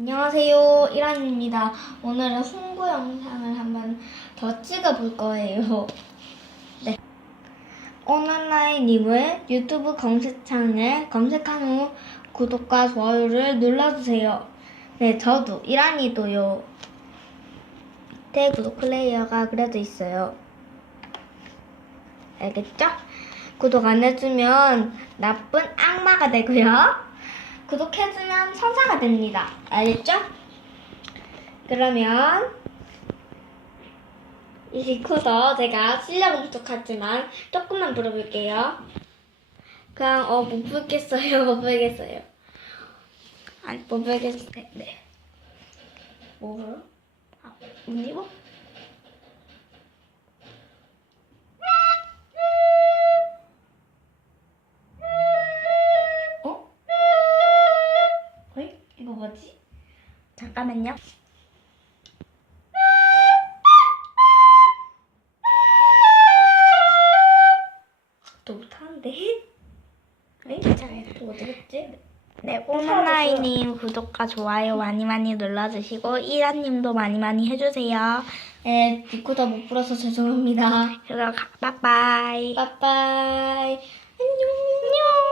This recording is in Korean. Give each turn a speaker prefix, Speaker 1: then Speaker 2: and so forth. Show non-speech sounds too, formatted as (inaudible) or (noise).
Speaker 1: 안녕하세요, 이란입니다. 오늘은 홍보 영상을 한번 더 찍어볼 거예요. (laughs) 네. 온라인님을 유튜브 검색창에 검색한 후 구독과 좋아요를 눌러주세요. 네, 저도 이란이도요. 밑에 구독 플레이어가 그려져 있어요. 알겠죠? 구독 안 해주면 나쁜 악마가 되고요. 구독해주면 천사가 됩니다. 알겠죠? 그러면 이 리코더 제가 실력은 부족하지만 조금만 불어볼게요. 그냥 어못 불겠어요. (laughs) 못 불겠어요. 아니 못 불겠어요. 네. 뭐 불어? 아, 언니고? 어? 뭐지? 잠깐만요. 또 못하는데? 에이? 잘, 또 어떻겠지? 네, 온라인님 구독과 좋아요 많이 많이 눌러주시고 이라님도 많이 많이 해주세요. 네, 디코더 못 불어서 죄송합니다. 그럼 가- 빠빠이. 빠빠이. 안녕. 안녕.